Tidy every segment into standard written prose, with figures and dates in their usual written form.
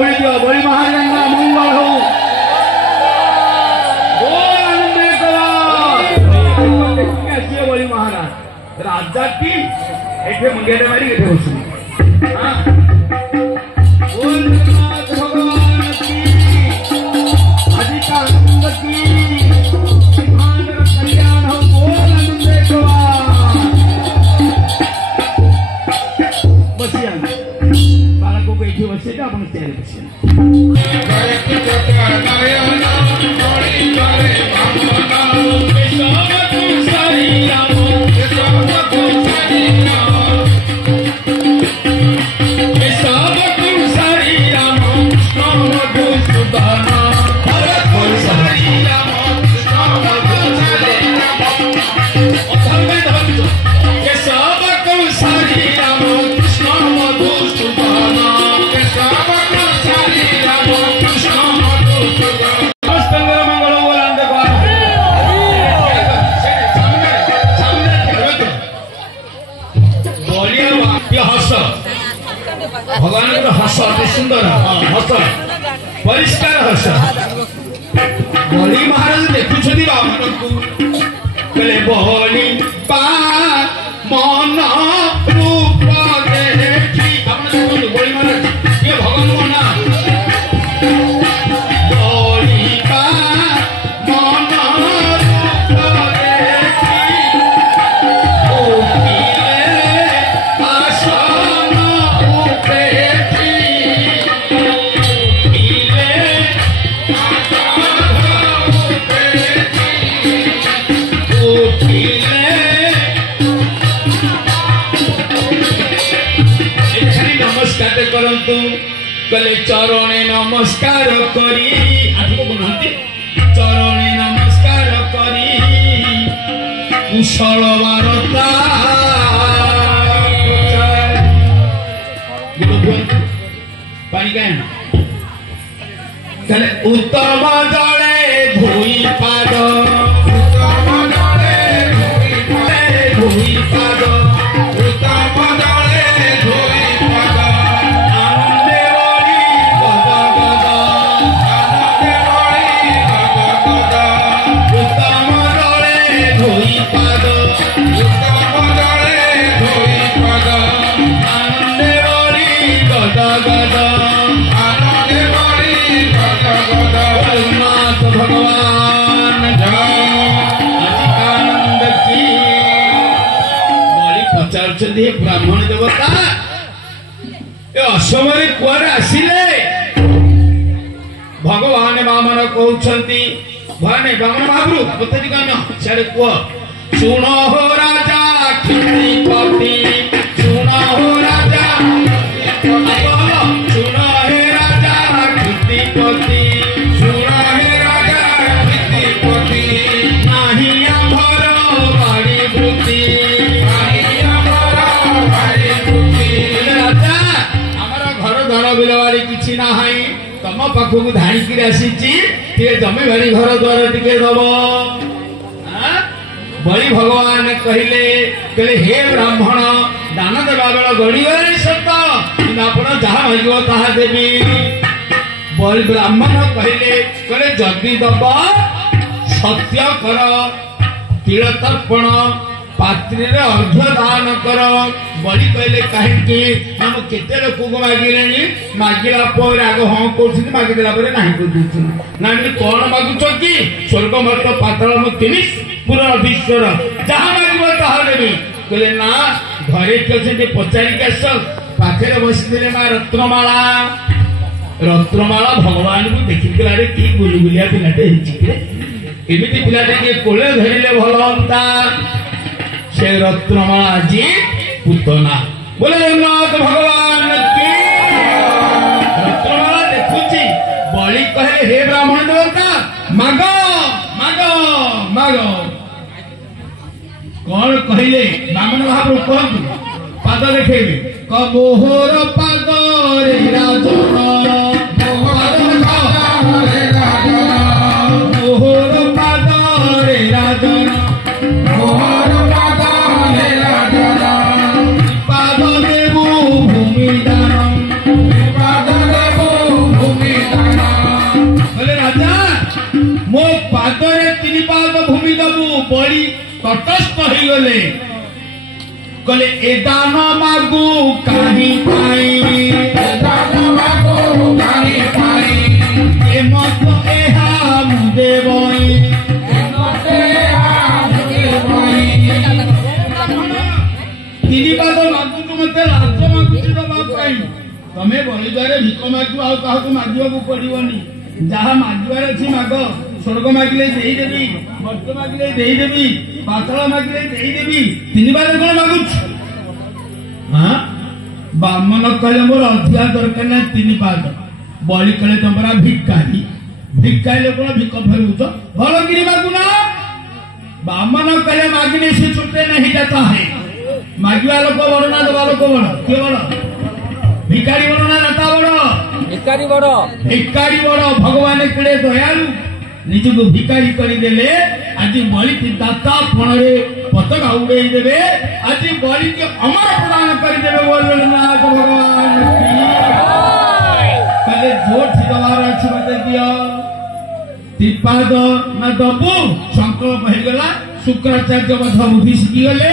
दौड़ी दियो बड़ी महाराजा मंगल हो बड़ी महाराज राजा की एठे मंगेटे मारी एठे बसु भगवान की अधिकानंद की कल्याण हो बोल बसिया बालकों को एठे बसेगा अपन तेरे बसिया भगवान हस अति सुंदर हस परिष्कार हस बड़ी महाराज देखुं रावण को कहले बड़ी पा मन रूप देखी बड़ी महाराज ये भगवान मना बड़ी पा मन रूप करंतु कले चरणे नमस्कार करी आठको बनाते चरणे नमस्कार करी कुशल वार्ता पानी का कले उत्तम जले धोई पाद उत्तम जले धोई पाद उत्तम जले धोई पाद भगवान आनंद की बड़ी पचार ब्राह्मण देवता असमय कुआरे आसिले भगवान बामन कहते भगवान बामन महाप्रभु पति कौन सियाड़े कह सुण हो राजा क्षितिपति सुण हो राजा सुण हे राजा क्षितिपति सुण हे राजा क्षितिपति नाही आमर बाड़ी वृत्ति नाही आमर बाड़ी वृत्ति राजा आमर घर धन बिलवाड़ी किछि नाही तम पाखक धाणिकी आसी जमी भारी घर द्वार टिके दब बड़ी भगवान कहले हे ब्राह्मण दान देवा बेला गणिबारे सत आपण जहाँ मांग ताहा देवी बड़ी ब्राह्मण कहले जदि दब सत्य कर तिल तर्पण पात्रे अर्घ्य दान कर बड़ी कहले कहीं हम केते लोक मागिले मागिला आग हाँ कर मागिदेला ना कौन मागुच कि स्वर्ग मत पातल मुक्ति पूरा अधीश्वर जहाँ मांग ताहा देवी कहले ना घरे किए पचारिक आस पाखे बसी माँ रत्नमाला रत्नमाला भगवान को देखी कि गुलगुलिया पिलाटे एमती पिलाटे किए कोले धरले भल हाँ से रत्नमाला जी पुतना बोले जगन्नाथ भगवान की रत्नमाला देखुची बड़ी कहे हे ब्राह्मण देवता माग माग माग कौन कहले ब्राह्मण महाप्रभु कहतु पाद देखे मोहर पाद रे राजन मोहर पाद रे राजन मोहर पाद रे राजन पाद देवु भूमि दान पाद देवु गले कले ए दान मागू काहे पाई दान मागू काहे पाई ए मत एहा मुदे बई तीन पाद मागु मत लाज मागुची दबा पाई तमे बलि द्वारे भिक मागु आ काहकु मागिବାକୁ पड़िबनी जहा मागिबार अछि माग स्वर्ग मागिले देई देबी मर्त मागिले देई देबी पातळ मागिले देई देबी तीन बार कोन मागुछ हां बामन कहले मोर अधिया दरकार ना तीन पाद बलि कहले तमरा भिकारी भिकाइले कोन भिक फेरुछ भलो गिरी मागु ना बामन कहले मागिले से छुटे नहीं जाता है मागिवा लोक बड़ ना दबा लोक बड़ के बड़ भिकारी बड़ ना दाता बड़ भिकारी बड़ भगवान केड़े दयालु निजको भिकारी कर देले आज बलि की दाता फणरे पताका उड़ाई देबे आज बलि के अमर प्रदान कर देबे बोल ना भगवान कले जोठ दवार अछि मते दियो त्रिपाद ना दबु संकल्प हो गला शुक्राचार्य मध्य बुद्धि शिखी गले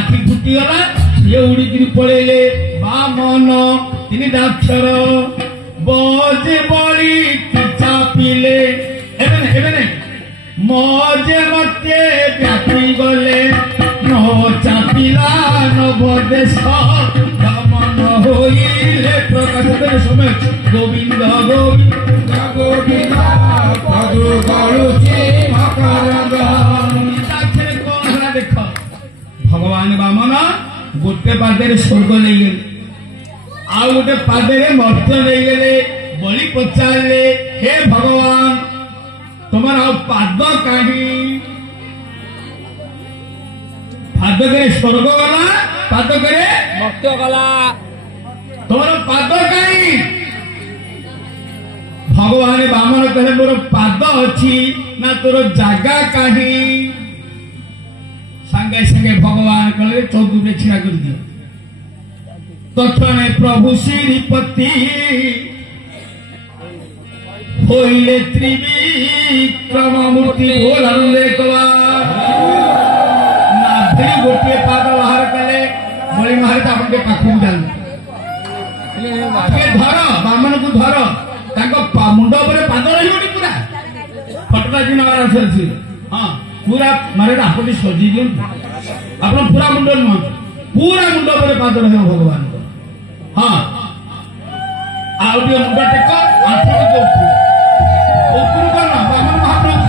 आखि फुटी गला ये उड़ी गिरी पळेले बामन तीन दाक्षर बजे बळी चापिले एबे मजे मते व्यापी गले न चापिला न बदेश बामन होइले प्रकाश देले समय गोविंद गोविंद गोविंद पदु गळुची मकरंद देख भगवान बामन गोटे पादे स्वर्ग नहीं गले आ गोटे पादे मर्त्य नहीं गले बलि पचारे हे भगवान तुम्हारा पाद कहीं पाद करे स्वर्ग गला पाद करे मर्त्य गला तुम्हारा पाद कहीं भगवान बामन कहे मोर पाद अच्छी ना तोर जागा कहीं संगे संगे भगवान कहे चौदुरे छिड़ा कर दियो तक्षणे प्रभु श्रीपति होइले त्रिविक्रम मूर्ति बोलले नाभि गोटे पाद बाहर कले बलि महाराज आपन के पाखु जान धर बामन को धर ताको मुंड पर पाद रही पूरा फटका दिन आछी हां पूरा मारे आपने सजी दियो आप पूरा मुंड नुह पूरा मुंड पर पाद रहे भगवान हाँ आउ मुंड टेक आठ कौन बामन महाप्रभु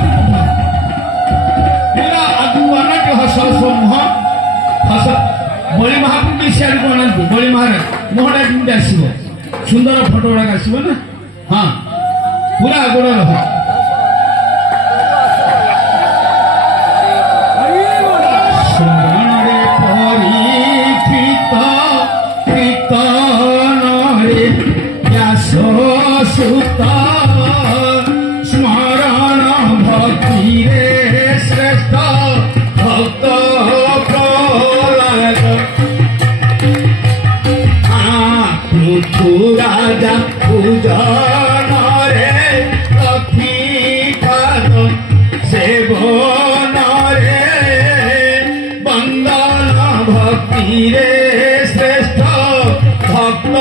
पूरा आगु अनाटे हस हस मुह हस बलि महाप्रभु सियाड़ को अनाते बलि महाराज मुहटा केमती आसो सुंदर फटो गुड़ाक आसो ना हाँ पूरा गोड़ रह स्मरण भक्ति रे श्रेष्ठ भक्त प्रहलाद राजा पूजन रे लक्ष्मी पाद सेवन रे बंदन भक्ति रे श्रेष्ठ भक्त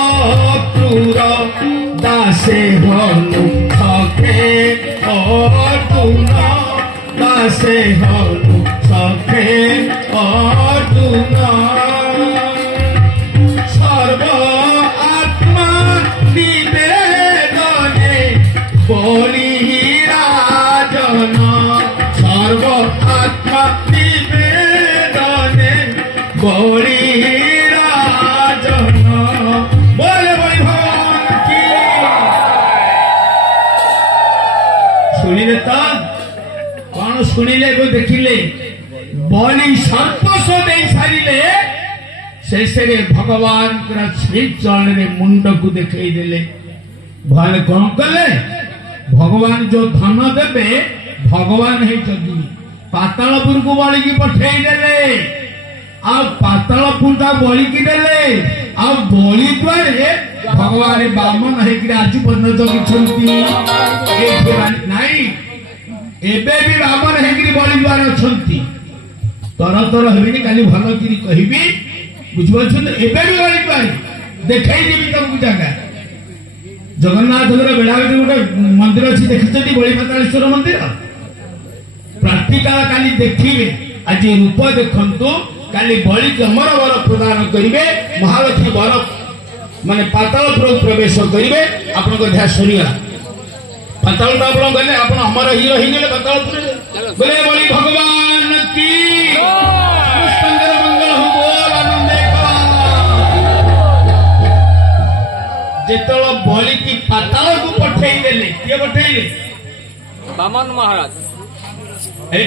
अक्रूर दासे हनु सखे अर्जुन दासे हनु सखे अर्जुन सर्व आत्मा निवेदने बलि राजन सर्व आत्मा निवेदने बलि राजन बोले बलि भगवान की शुणिले तो कौन शुणिले देखिले बलि सर्पस दे सारे शेष भगवान श्री चरण मुंड को देखई देले भगवान कौन कले भगवान जो धन देवे भगवान है पातालपुर को बलि की पठेई देले आ पातालपुर का बलि की देले आ बलि द्वारे भगवान बामन है आज पर्यटन नहीं एबे भी बामन है बलि द्वार अच्छा तर तर हेबिनी काली भल कि कहबी बुझिपारछन एबे भी गली पाई देखाई देबी तुमको जगह जगन्नाथ बेड़ागढ़ गोटे मंदिर अच्छी देखी बड़ी पातालेश्वर मंदिर प्राक्टिकाल काली देखिए आज रूप देखु काली बलि जमर वर प्रदान करेंगे महालक्ष्मी वर माने पाताल प्रवेश करेंगे आपन ध्यान शुणिया पाताल आप गले आप अमर ही रहीगले पातालपुर बोले बलि भगवान की मंगल हो बोल आनंद जेतल बलि की पाताल को पठेई देले किए पठेइले बामन महाराज है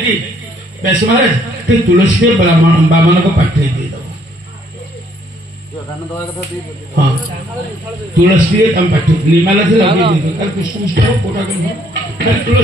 बेस महाराज ते तुलसी ब्राह्मण बामन को पठेई दे दो हाँ तुलसी हम पठे निमाला से लगे कृष्ण कोटा